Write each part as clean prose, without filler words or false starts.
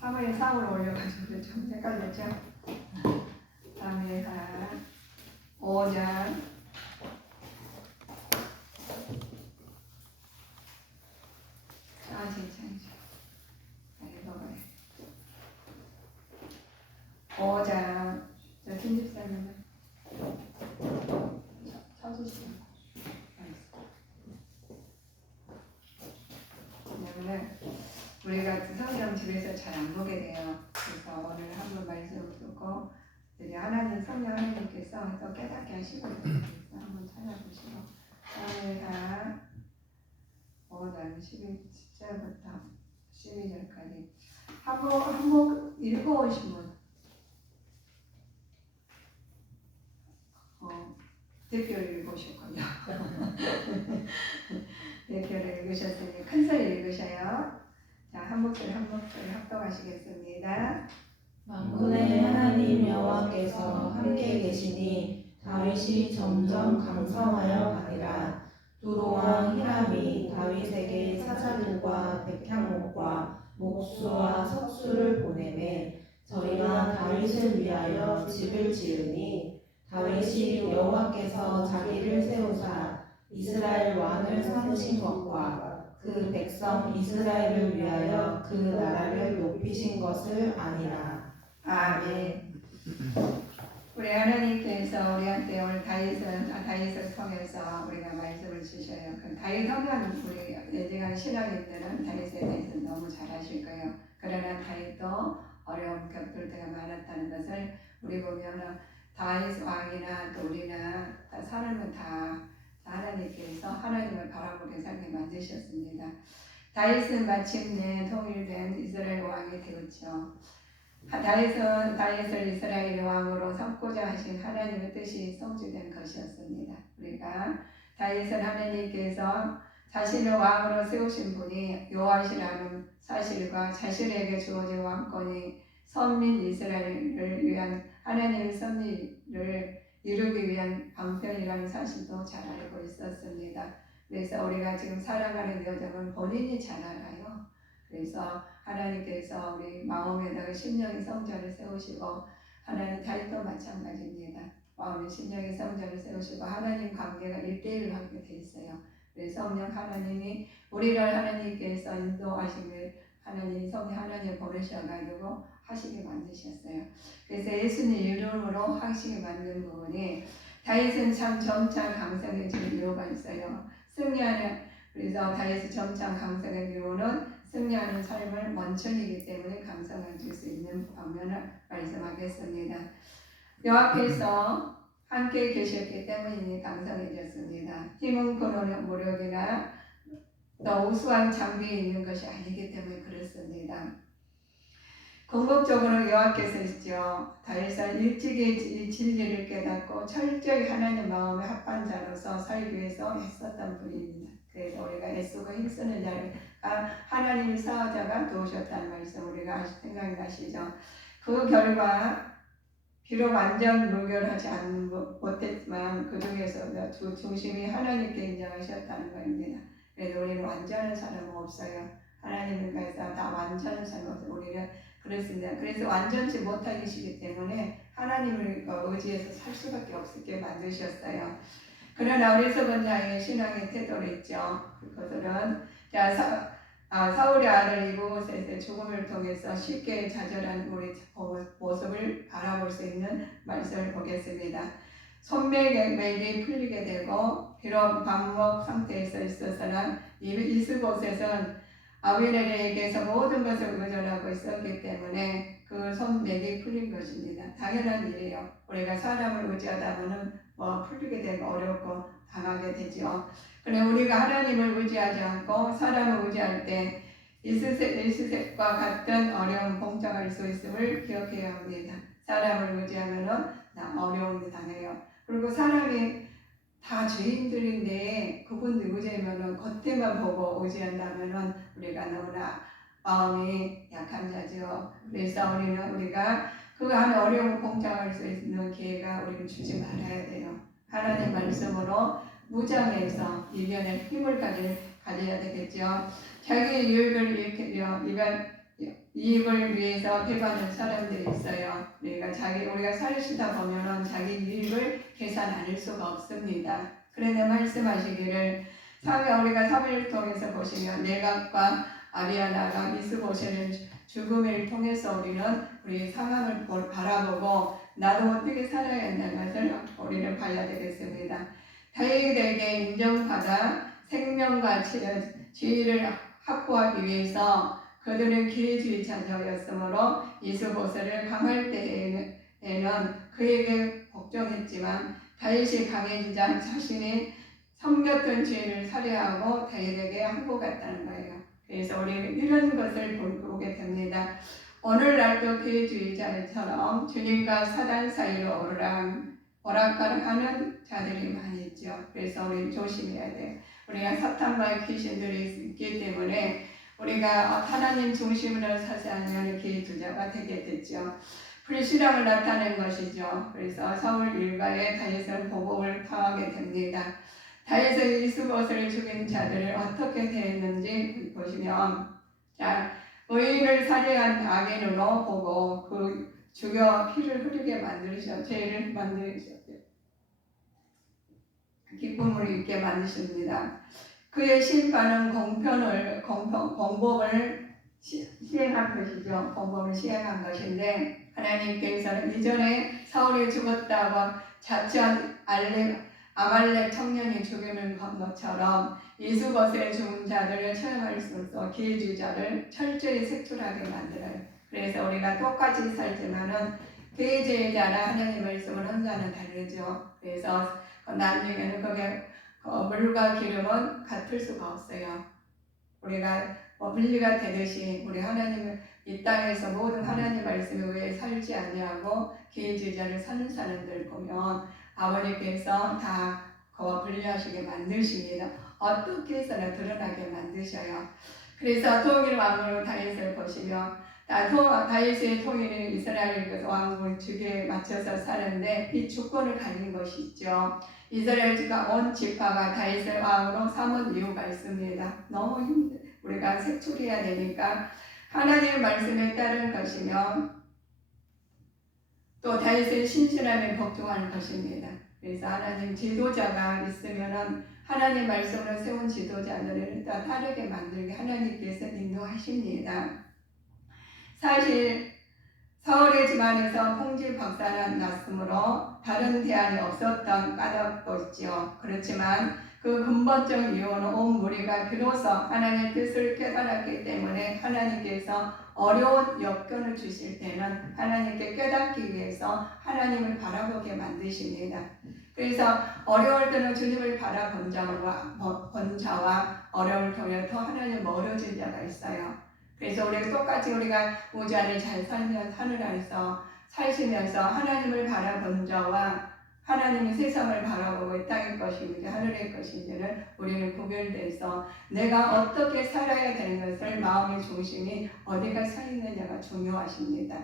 사무엘상으로 올려가지고 좀 헷갈렸죠? 사무엘하 5장 5장 저 김집사님은 쳐주시죠. 왜냐면은 우리가 성경 집에서 잘 안 보게 돼요. 그래서 오늘 한번 말씀을 듣고 하나님 성령 하나님께서 또 깨닫게 하시거든요. 그래서 한번 찾아보시고 사무엘하 5장 10절부터 12절까지 한번 읽어오시면 대표를 읽으셨군요. 대표를 읽으셨으니 큰 소리 읽으셔요. 자, 한 목소리 합독하시겠습니다. 만군의 하나님 여호와께서 함께 계시니 다윗이 점점 강성하여 가니라. 두로왕 히람이 다윗에게 사자들과 백향목과 목수와 석수를 보내매 저희가 다윗을 위하여 집을 지으니 다윗이 여호와께서 자기를 세우사 이스라엘 왕을 삼으신 것과 그 백성 이스라엘을 위하여 그 나라를 높이신 것을 아니라. 아멘. 우리 하나님께서 우리한테 오늘 다윗을 통해서 우리가 말씀을 주셔요. 그 다윗 하면 우리 예정한 신앙인들은 다윗에 대해서 너무 잘 아실 거예요. 그러나 다윗도 어려움 겪을 때가 많았다는 것을 우리 보면 다윗 왕이나 또 우리나 다 사람은 다 하나님께서 하나님을 바라보게 살게 만드셨습니다. 다윗은 마침내 통일된 이스라엘 왕이 되었죠. 다윗을 이스라엘 왕으로 삼고자 하신 하나님의 뜻이 성취된 것이었습니다. 우리가 다윗은 하나님께서 자신을 왕으로 세우신 분이 여호와시라는 사실과 자신에게 주어진 왕권이 선민 이스라엘을 위한 하나님의 섭리를 이루기 위한 방편이라는 사실도 잘 알고 있었습니다. 그래서 우리가 지금 살아가는 여정은 본인이 잘 알아요. 그래서 하나님께서 우리 마음에다가 심령의 성전을 세우시고 하나님 다윗도 마찬가지입니다. 마음의 심령의 성전을 세우시고 하나님 관계가 1대1로 하게 돼 있어요. 그래서 성령 하나님이 우리를 하나님께서 인도하심을 하나님 성령 하나님 보내셔가지고 하시게 만드셨어요. 그래서 예수님 이름으로 하시게 만든 부분이 다윗은 참 점차 강성해질 이유가 있어요. 그래서 다윗이 점차 강성한 이유는 승리하는 삶을 원천이기 때문에 강성해질 수 있는 방면을 말씀하겠습니다. 여호와께서 함께 계셨기 때문에 강성해졌습니다. 힘은 근원의 무력이나 또 우수한 장비에 있는 것이 아니기 때문에 그렇습니다. 궁극적으로 여호와께서 있죠. 다윗은 일찍이 진리를 깨닫고 철저히 하나님 마음에 합한 자로서 살기 위해서 애썼던 분입니다. 그래서 우리가 애쓰고 힘쓰는 자를 하나님의 사자가 도우셨다는 말씀 우리가 생각나시죠. 그 결과 비록 완전 무결하지 못했지만 그 중에서 중심이 하나님께 인정하셨다는 것입니다. 그래서 우리는 완전한 사람은 없어요. 하나님께서 다 완전한 사람은 없어요. 우리는 그렇습니다. 그래서 완전치 못하시기 때문에 하나님을 의지해서 살 수밖에 없게 만드셨어요. 그러나 어리석은 자의 신앙의 태도를 있죠. 그것들은 사울의 아들 이보셋의 죽음을 통해서 쉽게 좌절한 우리 모습을 바라볼 수 있는 말씀을 보겠습니다. 손매맥이 풀리게 되고 비록 방목 상태에서 있어서는 이스보셋은 아비멜에게서 모든 것을 의존하고 있었기 때문에 그 손맥이 풀린 것입니다. 당연한 일이에요. 우리가 사람을 의지하다 보면 풀리게 되고 어렵고 당하게 되죠. 그런데 우리가 하나님을 의지하지 않고 사람을 의지할 때 이스셋과 같은 어려움 봉착할 수 있음을 기억해야 합니다. 사람을 의지하면 어려움을 당해요. 그리고 사람이 다 죄인들인데 그분들 의지하면 겉에만 보고 의지한다면 우리가 너무나 마음이 약한 자죠. 그래서 우리가 그 한 어려움을 봉착할 수 있는 기회가 우리는 주지 말아야 돼요. 하나님 말씀으로 무장해서 이겨낼 힘을 가질 가져야 되겠죠. 자기 이익을 위해서 배반하는 사람들이 있어요. 우리가 살시다 보면은 자기 이익을 계산 안 할 수가 없습니다. 그런데 말씀하시기를 우리가 사무엘을 통해서 보시면 내각과 아리아나가 이스보셋의 죽음을 통해서 우리 상황을 바라보고 나도 어떻게 살아야 한다는 것을 우리는 봐야 되겠습니다. 다윗에게 인정받아 생명과 지위를 확보하기 위해서 그들은 기회주의자였으므로 이스보셋을 강할 때에는 그에게 복종했지만 다윗이 강해지자 자신이 섬겼던 죄를 살해하고 다윗에게 항복했다는 거예요. 그래서 우리는 이런 것을 보게 됩니다. 오늘날도 기회주의자처럼 주님과 사단 사이로 오락가락하는 자들이 많이 있죠. 그래서 우리는 조심해야 돼요. 우리가 사탄과 귀신들이 있기 때문에 우리가 하나님 중심으로 사지 않으면 기회주의자가 되게 됐죠. 불신앙을 나타낸 것이죠. 그래서 사울 일가에 다윗은 보복을 당하게 됩니다. 다윗은 이스보셋을 죽인 자들을 어떻게 대했는지 보시면, 의인을 살해한 악인으로 보고 죽여 피를 흐르게 죄를 만드셨죠. 기쁨을 잊게 만드십니다. 그의 심판은 공법을 시행한 것이죠. 공법을 시행한 것인데 하나님께서는 이전에 사울이 죽었다고 자처한 아말렉 청년이 죽이는 것처럼 이스보셋의 죽은 자들을 처형할 수 없어 기회주의자를 철저히 색출하게 만들어요. 그래서 우리가 똑같이 살지만은 기회주의자나 하나님의 말씀을 혼자는 다르죠. 그래서 나중에는 그게 물과 기름은 같을 수가 없어요. 우리가 분리가 되듯이 우리 하나님을 이 땅에서 모든 하나님 말씀에 의해 살지 아니하고 기회주의자를 사는 사람들 보면 아버지께서 다 그와 분리하시게 만드십니다. 어떻게 해서나 드러나게 만드셔요. 그래서 통일 왕으로 다윗을 보시면 다윗의 통일은 이스라엘 왕국을 주기에 맞춰서 사는데 이 주권을 가진 것이 있죠. 이스라엘 온 지파가 다윗을 왕으로 삼은 이유가 있습니다. 너무 우리가 색출해야 되니까 하나님의 말씀에 따른 것이면 또 다윗의 신실함에 복종하는 것입니다. 그래서 하나님 지도자가 있으면은 하나님 말씀으로 세운 지도자들을 다르게 만들게 하나님께서 인도하십니다. 사실 사울의 집안에서 통치 박살이 났으므로 다른 대안이 없었던 까닭도 있죠. 그렇지만 그 근본적 이유는 온 무리가 비로소 하나님의 뜻을 깨달았기 때문에 하나님께서 어려운 여건을 주실 때는 하나님께 깨닫기 위해서 하나님을 바라보게 만드십니다. 그래서 어려울 때는 주님을 바라본 자와 어려움을 통해 더 하나님 멀어진 자가 있어요. 그래서 우리가 우주 안에 잘 하늘에서 살시면서 하나님을 바라본 자와 하나님이 세상을 바라보고 이 땅의 것인지 하늘의 것인지를 우리는 구별돼서 내가 어떻게 살아야 되는 것을 마음의 중심이 어디가 서 있느냐가 중요하십니다.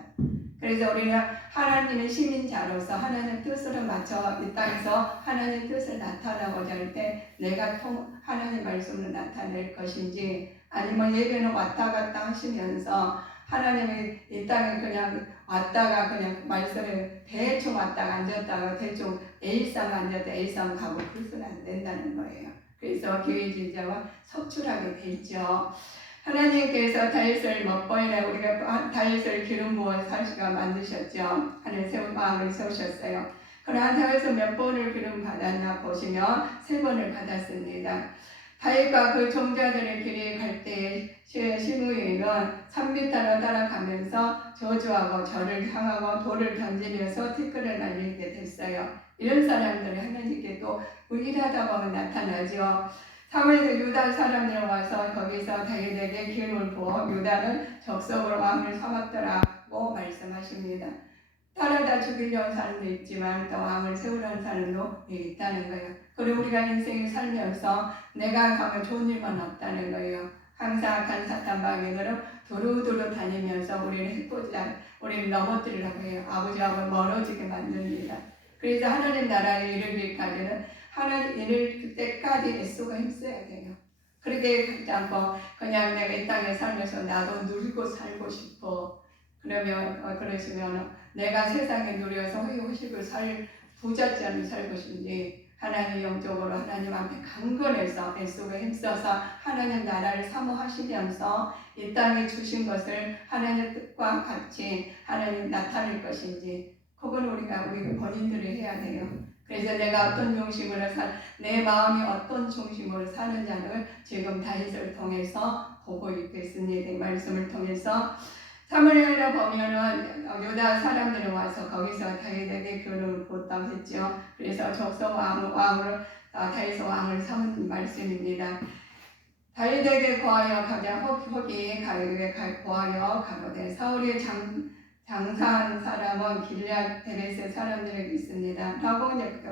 그래서 우리는 하나님의 시민자로서 하나님의 뜻으로 맞춰 이 땅에서 하나님의 뜻을 나타나고자 할 때 내가 하나님 말씀으로 나타낼 것인지 아니면 예배는 왔다 갔다 하시면서 하나님이 이 땅에 그냥 왔다가 그냥 말씀에 대충 왔다가 앉았다가 대충 A상 앉았다 A상 가고 그래서는 안 된다는 거예요. 그래서 기회주의자와 속출하게 되죠. 하나님께서 다윗을 몇 번이나 우리가 다윗을 기름 부어 사시가 만드셨죠. 하늘 세운 마음을 세우셨어요. 그러나 다윗은 몇 번을 기름 받았나 보시면 3번을 받았습니다. 다윗과 그 종자들의 길이 갈 때에 시므이는 3m로 따라가면서 저주하고 절을 향하고 돌을 던지면서 티끌을 날리게 됐어요. 이런 사람들이 하나님께 또 일하다 보면 나타나죠. 사무엘도 유다 사람들 와서 거기서 다윗에게 기름을 부어 유다는 적석으로 왕을 삼았더라고 말씀하십니다. 따라다 죽이려는 사람도 있지만 또 왕을 세우려는 사람도 있다는 거예요. 그리고 우리가 인생을 살면서 내가 가면 좋은 일만 없다는 거예요. 항상 악한 사탄 방향으로 두루두루 다니면서 우리를 넘어뜨리려고 해요. 아버지하고 멀어지게 만듭니다. 그래서 하나님 나라에 이르기까지는 하나님 이를 그때까지 애쓰고 힘써야 돼요. 그렇게 하지 않고 그냥 내가 이 땅에 살면서 나도 누리고 살고 싶어. 그러면 그러시면 내가 세상에 누려서 허식을 살 부잣집을 살 것인지 하나님 영적으로 하나님 앞에 강건해서 애쓰고 힘써서 하나님 나라를 사모하시면서 이 땅에 주신 것을 하나님의 뜻과 같이 하나님 나타낼 것인지 그건 우리 본인들이 해야 돼요. 그래서 내가 어떤 중심으로 내 마음이 어떤 중심으로 사는지를 지금 다윗을 통해서 보고 있겠습니다. 이 말씀을 통해서 사무엘에 보면은 유다 사람들이 와서 거기서 다윗에게 교훈을 부었다고 했죠. 그래서 적성 왕으로 다윗 왕을 삼은 말씀입니다. 다윗에게 고하여 가자. 혹이 가이드에 고하여 가로되 사울이 장사한 사람은 길앗 베레스 사람들에게 있습니다. 라고 이제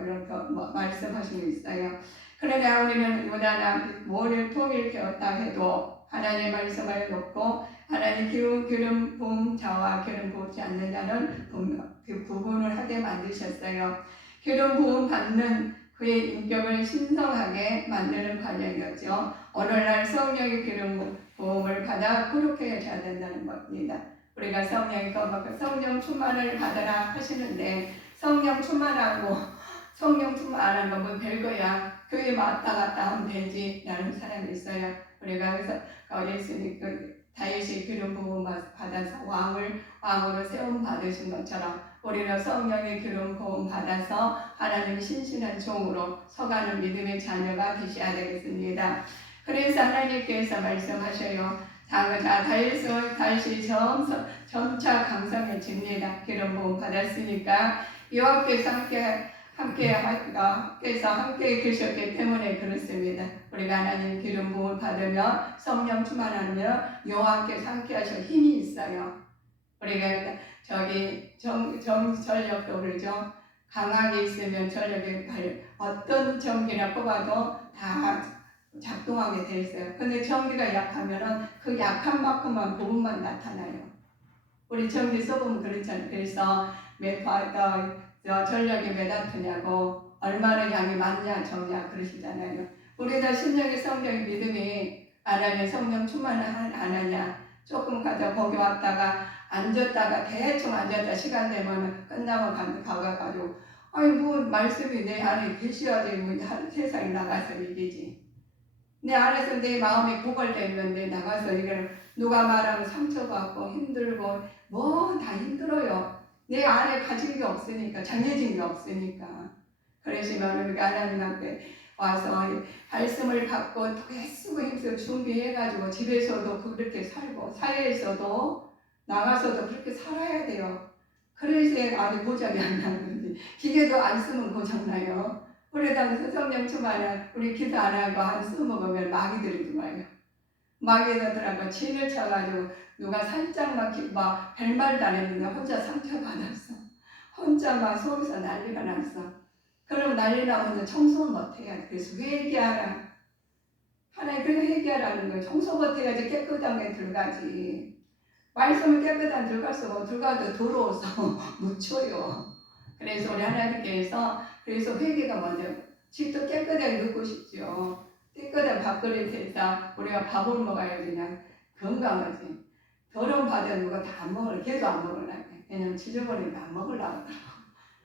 말씀하시고 있어요. 그러나 우리는 유다나 모를 통일 되었다 해도 하나님의 말씀을 놓고 하나님 기름 부은 자와 기름 부지 않는 자는 그 구분을 하게 만드셨어요. 기름 부음 받는 그의 인격을 신성하게 만드는 과정이었죠. 오늘날 성령의 기름 부음을 받아 거룩해져야 된다는 겁니다. 우리가 성령 충만을 받으라 하시는데 성령 충만하고 성령 충만 안 하는 건 별거야. 교회 왔다 갔다 하면 되지 라는 사람이 있어요. 우리가 그래서 예수님 다윗이 기름 부음 받아서 왕으로 세움 받으신 것처럼 우리는 성령의 기름 부음 받아서 하나님의 신실한 종으로 서가는 믿음의 자녀가 되셔야 되겠습니다. 그래서 하나님께서 말씀하셔요. 다윗이 점차 강성해집니다. 기름 부음 받았으니까 여호와께서 함께 계셨기 때문에 그렇습니다. 우리가 하나님 기름 부음을 받으며 성령 충만하며 여호와께서 함께 하셔 힘이 있어요. 우리가 전력도 그러죠. 강하게 있으면 전력이 어떤 전기나 뽑아도 다 작동하게 돼 있어요. 근데 전기가 약하면은 그 약한 만큼만 부분만 나타나요. 우리 전기 써보면 그렇잖아요. 그래서 전력이 몇 와트냐고 얼마나 양이 많냐 적냐 그러시잖아요. 우리가 신령의 성령의 믿음이 안 하냐 성령 충만을 안 하냐 조금 가다 거기 왔다가 앉았다가 대충 앉았다 시간 되면 끝나면 가가지고 아니 뭐 말씀이 내 안에 계셔야지 뭐 세상에 나가서 이기지. 내 안에서 내 마음이 고갈되는데 나가서 이걸 누가 말하면 상처받고 힘들고 뭐 다 힘들어요. 내 안에 가진 게 없으니까 정해진 게 없으니까. 그러시면 우리가 하나님 앞에 와서 말씀을 받고 또 애쓰고 힘써 준비해가지고 집에서도 그렇게 살고 사회에서도 나가서도 그렇게 살아야 돼요. 그래서 아주 고장이 안 나는 거지. 기계도 안 쓰면 고장나요. 그러다 성령 충만은 우리 기도 안 하고 한 써먹으면 마귀들이 들어와요. 마귀들하고 진을 쳐가지고 누가 살짝 막 별말도 안 했는데 혼자 상처받았어. 혼자 막 속에서 난리가 났어. 그럼 난리 나면 청소 못해야 돼. 그래서 회개하라. 하나님 그 회개하라는 거예요. 청소 못해야지 깨끗하게 들어가지. 말씀을 깨끗한 들어갈수록 들어가도 더러워서 묻혀요. 그래서 우리 하나님께서 그래서 회개가 먼저 집도 깨끗하게 넣고 싶죠. 깨끗한 밥그릇에서 우리가 밥을 먹어야지 그냥 건강하지. 더러운 밥은 누가 다 안 먹으려 걔도 안 먹으려고 해. 왜냐면 지저분하니까 안 먹으려고 하더라고.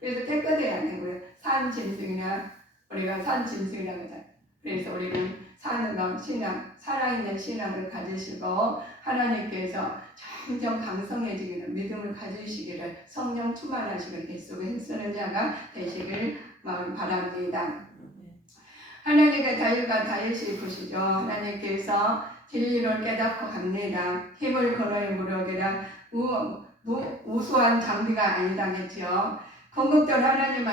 그래서 깨끗해야 되고요. 산 짐승이나 우리가 산 짐승이라고 하잖아요. 그래서 우리는 사는 신앙, 살아있는 신앙을 가지시고 하나님께서 점점 강성해지기를 믿음을 가지시기를 성령 충만하시기를 애쓰고 힘쓰는 자가 되시길 바랍니다. 하나님의 다윗이 보시죠. 하나님께서 진리를 깨닫고 갑니다. 힘을 거너의 무력이라 우수한 장비가 아니다겠죠. 궁극적으로 하나님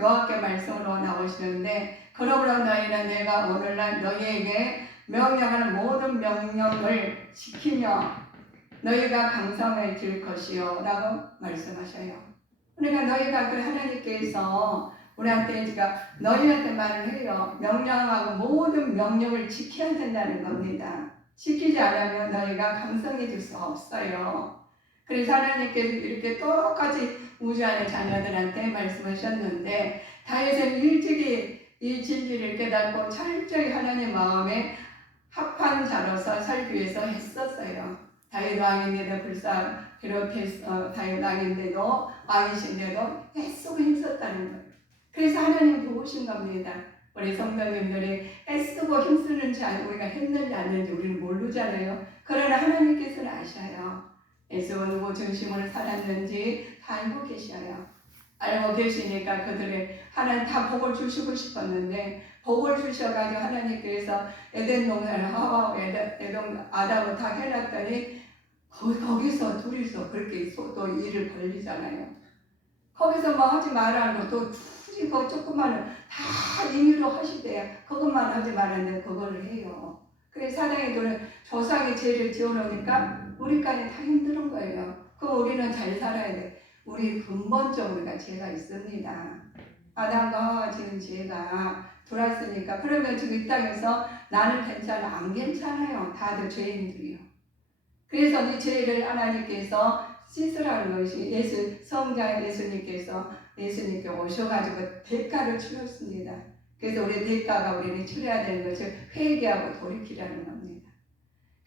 여호와께 말씀으로 나오시는데 그러므로 너희는 내가 오늘날 너희에게 명령하는 모든 명령을 지키며 너희가 강성해질 것이요 라고 말씀하셔요. 그러니까 너희가 그 하나님께서 우리한테 너희한테 말을 해요. 명령하고 모든 명령을 지켜야 된다는 겁니다. 지키지 않으면 너희가 강성해질 수 없어요. 그래서 하나님께서 이렇게 똑같이 우주 안의 자녀들한테 말씀하셨는데 다윗은 일찍이 이 진리를 깨닫고 철저히 하나님 마음에 합한 자로서 살기 위해서 했었어요. 다윗 왕인데도 비롯해서 다윗 왕인데도 왕이신데도 애쓰고 힘썼다는 거예요. 그래서 하나님 보신 겁니다. 우리 성도님들이 애쓰고 힘쓰는지 우리가 했는지 안 했는지 우리는 모르잖아요. 그러나 하나님께서는 아셔요. 애쓰고 누구 중심으로 살았는지 다 알고 계셔요. 알고 계시니까 그들의 하나님 다 복을 주시고 싶었는데 복을 주셔가지고 하나님께서 에덴 동산을 하와와 에덴 아담을 다 해놨더니 거기서 둘이서 그렇게 또 일을 벌리잖아요. 거기서 뭐 하지 말라는 또 굳이 그 조그마한 다 임의로 하시대요. 그것만 하지 말았는데 그걸 해요. 그래서 사랑이들은 조상이 죄를 지어놓으니까 우리까지 다 힘든 거예요. 그럼 우리는 잘 살아야 돼. 우리 근본적으로가 죄가 있습니다. 아담과 하와가 지은 죄가 들어왔으니까 그러면 지금 이 땅에서 나는 괜찮아 안 괜찮아요. 다들 죄인들이요. 그래서 이 죄를 하나님께서 씻으라는 것이 성자 예수님께 오셔가지고 대가를 치렀습니다. 그래서 우리 대가가 우리는 치러야 되는 것을 회개하고 돌이키라는 겁니다.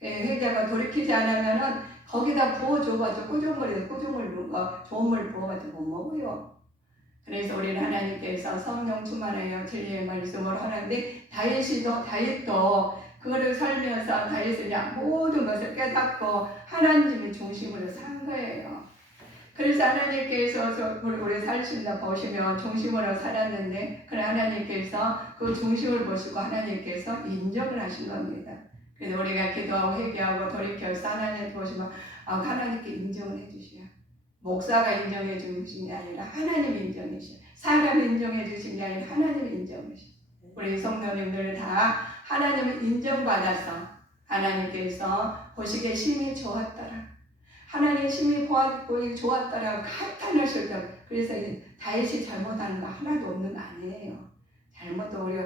회개하고 돌이키지 않으면은 거기다 부어줘가지고 꾸중물에 좋은 물 부어가지고 못 먹어요. 그래서 우리는 하나님께서 성령 충만하여 진리의 말씀을 하는데 다윗도 그거를 살면서 다윗은 모든 것을 깨닫고 하나님의 중심으로 산 거예요. 그래서 하나님께서 우리 살신다 보시면 중심으로 살았는데 그래 하나님께서 그 중심을 보시고 하나님께서 인정을 하신 겁니다. 그래서 우리가 기도하고 회개하고 돌이켜서 하나님께 보시면 하나님께 인정을 해주셔요. 목사가 인정해 주신 게 아니라 하나님이 인정해 주셔요. 사람이 인정해 주신 게 아니라 하나님이 인정해 주셔요. 우리 성도님들 다 하나님을 인정받아서 하나님께서 보시기에 심히 좋았더라. 하나님 심히 보았고 좋았더라 감탄하실 때 그래서 다윗이 잘못하는 거 하나도 없는 거 아니에요. 잘못도 우리가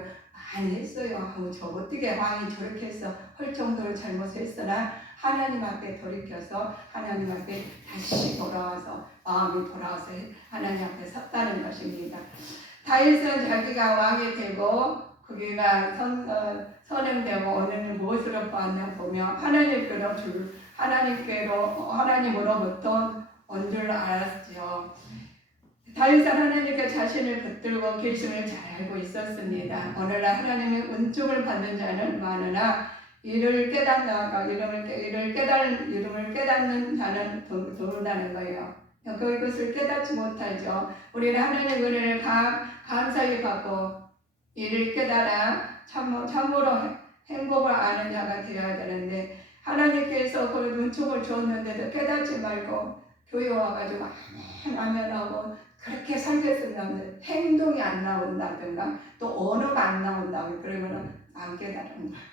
많이 했어요. 저 어떻게 왕이 저렇게 해서 할 정도로 잘못했으나 하나님 앞에 돌이켜서 하나님 앞에 다시 돌아와서 마음이 돌아와서 하나님 앞에 섰다는 것입니다. 다윗은 자기가 왕이 되고 그가 선행되고 오늘 무엇으로 보았냐 보면 하나님으로부터 온 줄 알았죠. 다윗은 하나님께 자신을 붙들고 계심을 잘 알고 있었습니다. 오늘날 하나님의 은총을 받는 자는 많으나 이를 깨닫는 자는 드문다는 거예요. 그것을 깨닫지 못하죠. 우리는 하나님의 은혜를 감사히 받고 이를 깨달아 참으로 행복을 아는 자가 되어야 되는데 하나님께서 그 은총을 주었는데도 깨닫지 말고 교회 와가지고 아멘 하고 그렇게 살겠으면 행동이 안 나온다든가 또 언어가 안 나온다고 그러면 안 깨달은 거예요.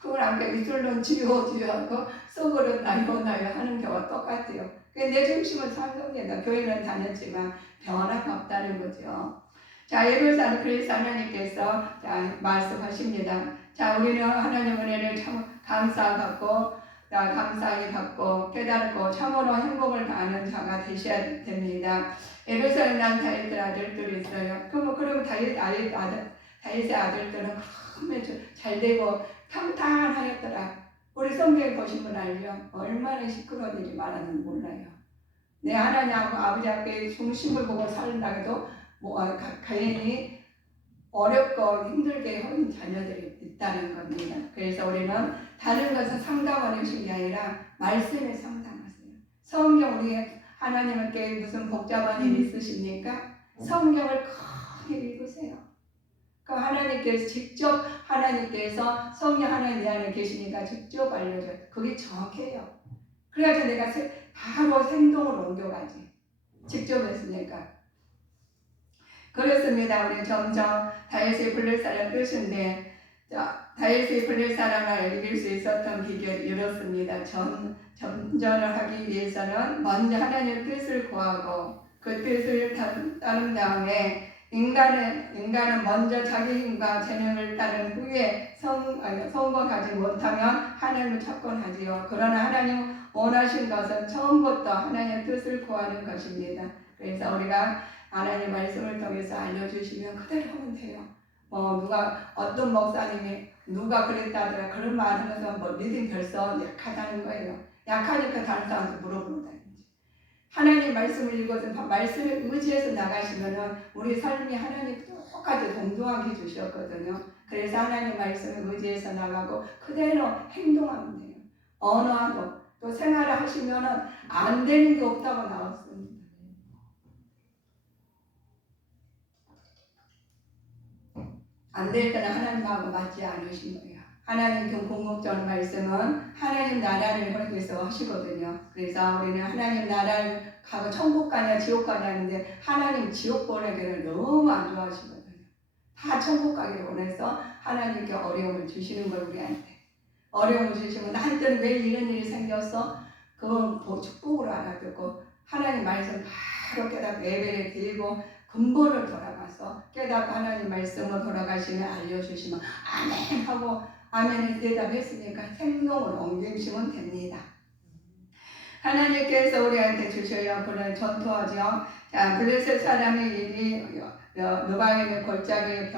그걸 안 깨달으면 입술로는 지효하고 속으로는 나요 하는 경우가 똑같아요. 내 중심을 산 겁니다. 교회는 다녔지만 변화가 없다는 거죠. 자, 예루살렘 그리스도 하나님께서 말씀하십니다. 자, 우리는 하나님 은혜를 참 감사히 받고 깨닫고 참으로 행복을 아는 자가 되셔야 됩니다. 예루살렘 난 다윗의 아들들이 있어요. 그럼 다윗의 아들들은 잘 되고 평탄하였더라. 우리 성경에 보신 분 알죠? 얼마나 시끄러운 일이 많았는지 몰라요. 내 하나님 아버지 앞에 중심을 보고 살다 해도 괜히 어렵고 힘들게 하는 자녀들이 있다는 겁니다. 그래서 우리는 다른 것을 상담하는 것이 아니라 말씀에 상담하세요. 성경 우리의 하나님께 무슨 복잡한 일이 있으십니까? 성경을 크게 읽으세요. 그 하나님께서 성령 하나님 내 안에 계시니까 직접 알려줘요. 그게 정확해요. 그래야지 내가 바로 행동으로 옮겨가지. 직접 했으니까. 그렇습니다. 우리 점점 다윗이 부를 사람 뜻인데 다윗이 부를 사람을 이길 수 있었던 비결이 이렇습니다. 전전을 하기 위해서는 먼저 하나님의 뜻을 구하고 그 뜻을 따른 다음에 인간은 먼저 자기 힘과 재능을 따른 후에 성공하지 못하면 하나님을 찾곤 하지요. 그러나 하나님 원하신 것은 처음부터 하나님의 뜻을 구하는 것입니다. 그래서 우리가 하나님 말씀을 통해서 알려주시면 그대로 하면 돼요. 뭐 누가 어떤 목사님이 누가 그랬다더라 그런 말 하면서 뭐 믿음 벌써 약하다는 거예요. 약하니까 다른 사람한테 물어본다든지. 하나님 말씀을 읽어서 말씀을 의지해서 나가시면은 우리 삶이 하나님도 똑같이 동등하게 주셨거든요. 그래서 하나님 말씀을 의지해서 나가고 그대로 행동하면 돼요. 언어하고 또 생활을 하시면은 안 되는 게 없다고 나왔습니다. 안 될 때는 하나님하고 맞지 않으신 거예요. 하나님 궁극적인 말씀은 하나님 나라를 하기 위해서 하시거든요. 그래서 우리는 하나님 나라를 가고 천국 가냐 지옥 가냐 하는데 하나님 지옥 보내기를 너무 안 좋아하시거든요. 다 천국 가기를 원해서 하나님께 어려움을 주시는 걸 우리한테. 어려움을 주시면 나한테는 왜 이런 일이 생겼어? 그건 축복으로 알아듣고 하나님 말씀 바로 깨닫고 예배를 드리고 근본을 돌아가서 깨닫고 하나님 말씀을 돌아가시면 알려주시면 아멘 하고 아멘을 대답했으니까 행동을 옮기시면 됩니다. 하나님께서 우리한테 주셔야 그런 전투하죠. 자, 블레셋 사람이 이미 누방에는 골짜기에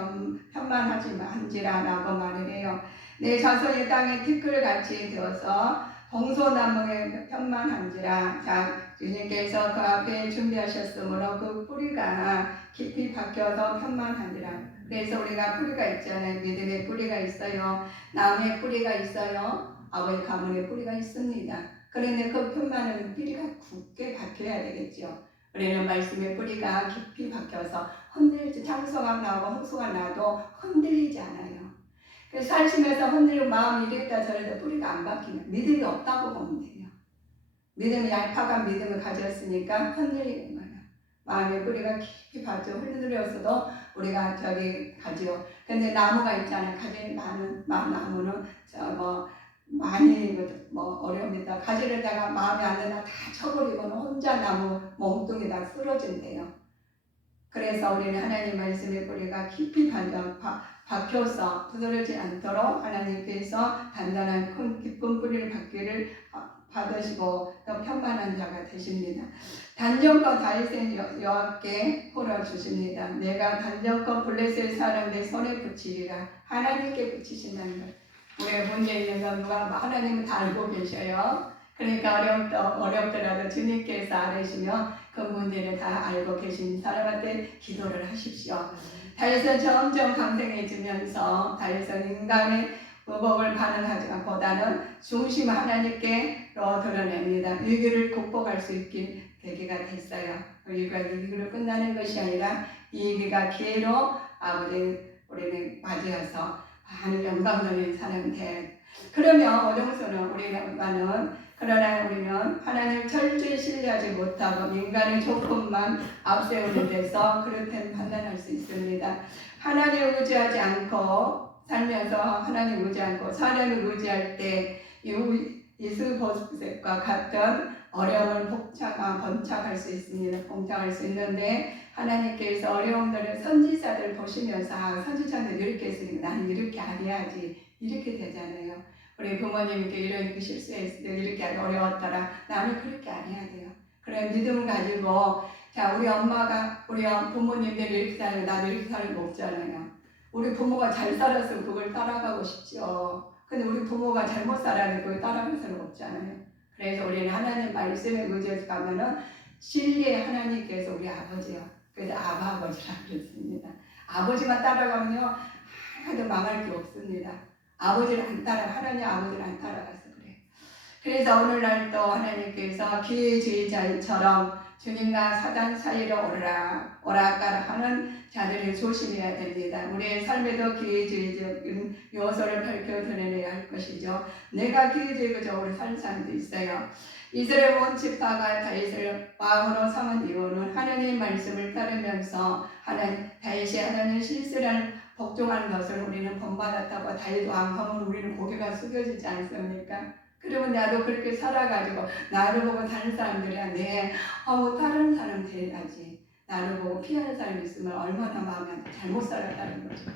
편만하지만지라라고 말을 해요. 내 자손이 땅에 티끌같이 되어서 동소나무에 편만한지라. 자, 주님께서 그 앞에 준비하셨으므로 그 뿌리가 깊이 박혀서 편만한지라. 그래서 우리가 뿌리가 있잖아요. 믿음의 뿌리가 있어요. 나무의 뿌리가 있어요. 아버지 가문의 뿌리가 있습니다. 그런데 그 편만은 뿌리가 굳게 박혀야 되겠죠. 우리는 말씀의 뿌리가 깊이 박혀서 흔들리지, 장소가 나오고 홍수가 나도 흔들리지 않아요. 그래서 살심에서 흔들리는 마음이 이랬다 저랬다 뿌리가 안 박히면 믿음이 없다고 보면 돼요. 믿음이 얄팍한 믿음을 가졌으니까 흔들리는 거예요. 마음의 뿌리가 깊이 박혀 흔들렸어도 우리가 저기 가지요. 근데 나무가 있잖아요. 가지 많은 나무는 많이 어려웁니다. 가지려다가 마음에 안 드나 다 쳐버리고는 혼자 나무 몽둥이 다 쓰러진대요. 그래서 우리는 하나님 말씀의 뿌리가 깊이 박혀서 두드러지지 않도록 하나님께서 단단한 큰 깊은 뿌리를 받기를 받으시고 또 편만한 자가 되십니다. 단전과 다윗의 여호와께 풀어주십니다. 내가 단전과 블레셋 사람들 손에 붙이리라. 하나님께 붙이신다는 것. 우리가 문제 있는 건 누가 하나님은 다 알고 계셔요. 그러니까 어렵더라도 주님께서 알으시며 그 문제를 다 알고 계신 사람한테 기도를 하십시오. 다윗은 점점 강성해지면서 다윗은 인간의 의복을 반응하지 보다는 중심 하나님께로 드러냅니다. 위기를 극복할 수 있게 계기가 됐어요. 위기로 끝나는 것이 아니라 이 위기가 기회로 아버지 우리는 맞이해서 하늘 영광 돌리는 사람이 돼. 그러면 어정서는 그러나 우리는 하나님을 철저히 신뢰하지 못하고 인간의 조건만 앞세우는 데서 그렇다면 판단할 수 있습니다. 하나님을 의지하지 않고 살면서 하나님을 의지하지 않고 사람을 의지할 때 이스보셋과 같은 어려움을 번창할 수 있습니다. 봉착할 수 있는데 하나님께서 어려움들을 선지자들 보시면서 선지자들 이렇게 했으니까 나는 이렇게 안 해야지 이렇게 되잖아요. 우리 부모님께 이런 실수했을 때 이렇게 어려웠더라. 나는 그렇게 안 해야 돼요. 그런 믿음을 가지고 자 우리 부모님들 이렇게 살고 나도 이렇게 살고 없잖아요. 우리 부모가 잘 살았으면 그걸 따라가고 싶죠. 근데 우리 부모가 잘못 살았는데 그걸 따라갈 수는 없잖아요. 그래서 우리는 하나님 말씀에 의지해서 가면은 진리의 하나님께서 우리 아버지요. 그래서 아버지라고 그랬습니다. 아버지만 따라가면요 하나도 망할 게 없습니다. 아버지를 안 하나님 아버지를 안 따라가서 그래요. 그래서 오늘날 또 하나님께서 기회주의자처럼 주님과 사단 사이로 오락가락 하는 자들을 조심해야 됩니다. 우리의 삶에도 기회주의적인 요소를 밝혀 드러내야 할 것이죠. 내가 기회주의적으로 사는 사람도 있어요. 이스라엘 온 지파가 다윗을 왕으로 삼은 이유는 하나님의 말씀을 따르면서 다윗이 하나님의 실수를 복종하는 것을 우리는 본받았다고 다윗 왕하면 우리는 고개가 숙여지지 않습니까? 그러면 나도 그렇게 살아가지고 나를 보고 다른 사람들이 다른 사람 데려가지. 나를 보고 피하는 사람이 있으면 얼마나 마음이 잘못 살았다는 거죠.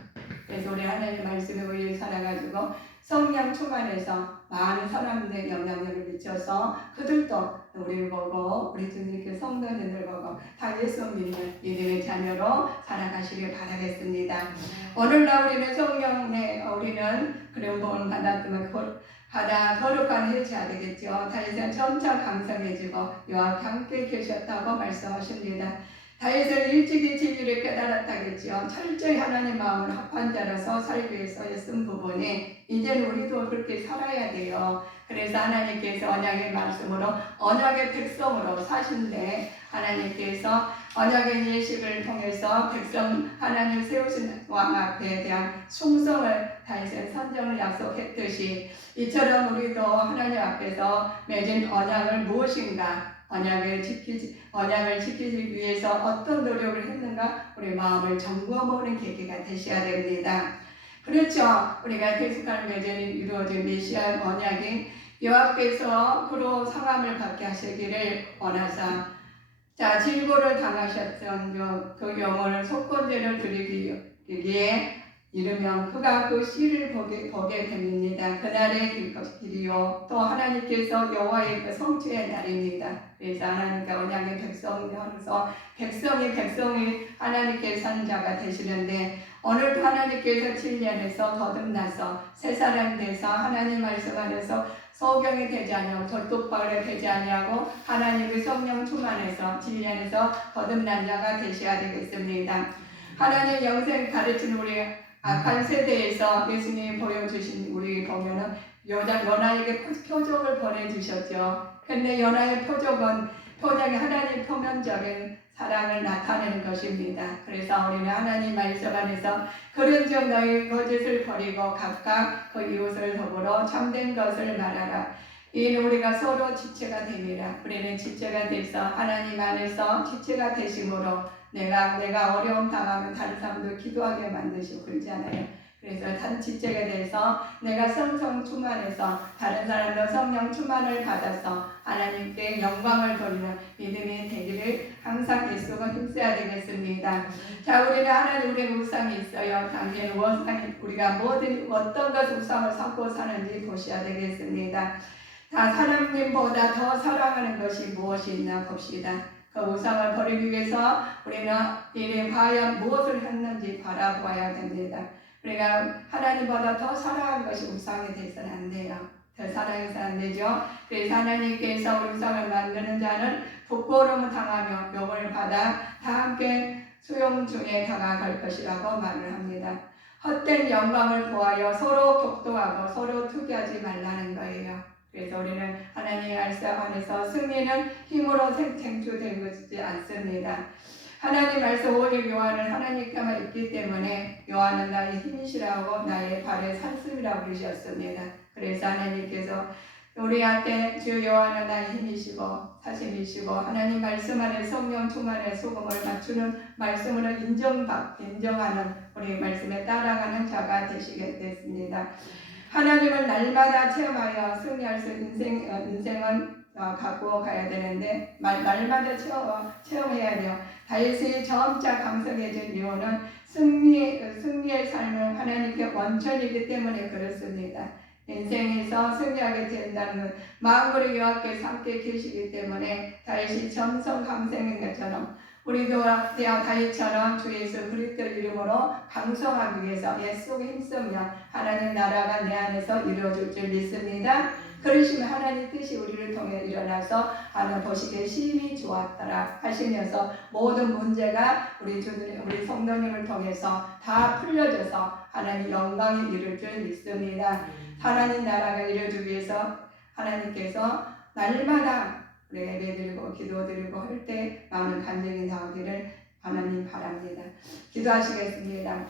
그래서 우리 하나님 말씀에 의해 살아가지고 성령 충만해서 많은 사람들의 영향력을 미쳐서 그들도 우리를 보고 우리 주님께 성도님들 보고 다 예수 믿는 믿음의 자녀로 살아가시길 바라겠습니다. 오늘날 우리는 성령의 우리는 그런 복을 받았으면 받아 거룩한 해줘야 되겠죠. 다윗은 점차 강성해지고 여호와 함께 계셨다고 말씀하십니다. 다윗은 일찍이 진리를 깨달았다겠지요. 철저히 하나님 마음을 합한 자로서 살기 위해서 애쓴 부분이 이제는 우리도 그렇게 살아야 돼요. 그래서 하나님께서 언약의 말씀으로 언약의 백성으로 사신데 하나님께서 언약의 예식을 통해서 백성 하나님 세우신 왕 앞에 대한 충성을 다윗은 선정을 약속했듯이 이처럼 우리도 하나님 앞에서 맺은 언약을 무엇인가 언약을 지키기 위해서 어떤 노력을 했는가 우리 마음을 점검하는 계기가 되셔야 됩니다. 그렇죠. 우리가 계속하는 매전이 이루어진 메시아 언약이 여호와께서 그로 상함을 받게 하시기를 원하사 자 질고를 당하셨던 그 영혼을 속건제를 드리기에 이르면 그가 그 씨를 보게 됩니다. 그날의 길이요 또 하나님께서 여호와의 그 성취의 날입니다. 그래서 하나님과 언약의 백성으로서 백성이 하나님께 사는 자가 되시는데 오늘도 하나님께서 7년에서 거듭나서 새 사람 돼서 하나님 말씀 안에서 소경이 되지 아니하고 절뚝발이 되지 아니하고 하나님의 성령 충만해서 7년에서 거듭난 자가 되셔야 되겠습니다. 하나님 영생 가르치는 우리 악한 세대에서 예수님이 보여주신 우리 보면은 요나에게 표적을 보내주셨죠. 근데 요나의 표적이 하나님 표면적인 사랑을 나타내는 것입니다. 그래서 우리는 하나님 말씀 안에서 그런즉 너희 거짓을 버리고 각각 그 이웃을 더불어 참된 것을 말하라. 이는 우리가 서로 지체가 됩니다. 우리는 지체가 돼서 하나님 안에서 지체가 되심으로 내가 어려움 당하면 다른 사람도 기도하게 만드시고 그러잖아요. 그래서 단 지체가 돼서 내가 성령 충만해서 다른 사람도 성령 충만을 받아서 하나님께 영광을 돌리는 믿음이 되기를 항상 예수가 힘써야 되겠습니다. 자, 우리는 하나님 우리의 우상이 있어요. 당연히 우상이 우리가 어떤 것 우상을 삼고 사는지 보셔야 되겠습니다. 다 사람님보다 더 사랑하는 것이 무엇이 있나 봅시다. 그 우상을 버리기 위해서 우리는 이래 과연 무엇을 했는지 바라보아야 됩니다. 우리가 하나님보다 더 사랑하는 것이 우상이 되어서는 안 돼요. 더 사랑해서는 안 되죠. 그래서 하나님께서 우리 우상을 만드는 자는 부끄러움을 당하며 욕을 받아 다 함께 수용 중에 다가갈 것이라고 말을 합니다. 헛된 영광을 구하여 서로 격도하고 서로 투기하지 말라는 거예요. 그래서 우리는 하나님의 말씀 안에서 승리는 힘으로 생주되지 않습니다. 하나님 말씀 오직 요한은 하나님께만 있기 때문에 요한은 나의 힘이시라고 나의 발의 산슴이라고 부르셨습니다. 그래서 하나님께서 우리한테 주 요한은 나의 힘이시고 사심이시고 하나님 말씀 안에 성령 충만의 소금을 맞추는 말씀으로 인정하는 우리 말씀에 따라가는 자가 되시게 됐습니다. 하나님을 날마다 체험하여 승리할 수 인생은 갖고 가야 되는데 날마다 체험해야 돼요. 다윗이 점차 강성해진 이유는 승리의 삶은 하나님께 원천이기 때문에 그렇습니다. 인생에서 승리하게 된다는 건 만군의 여호와께서 함께 계시기 때문에 다윗이 점성 강성인 것처럼 우리도 다윗처럼 주 예수 그리스도 이름으로 강성하기 위해서 예수의 힘쓰며 하나님 나라가 내 안에서 이루어질 줄 믿습니다. 그러시면 하나님 뜻이 우리를 통해 일어나서 하나 보시기에 심히 좋았더라 하시면서 모든 문제가 우리 성도님을 통해서 다 풀려져서 하나님 영광이 이룰 줄 믿습니다. 하나님 나라가 이루어지기 위해서 하나님께서 날마다 우리 예배드리고 기도드리고 할 때 많은 간증이 나오기를 하나님 바랍니다. 기도하시겠습니다.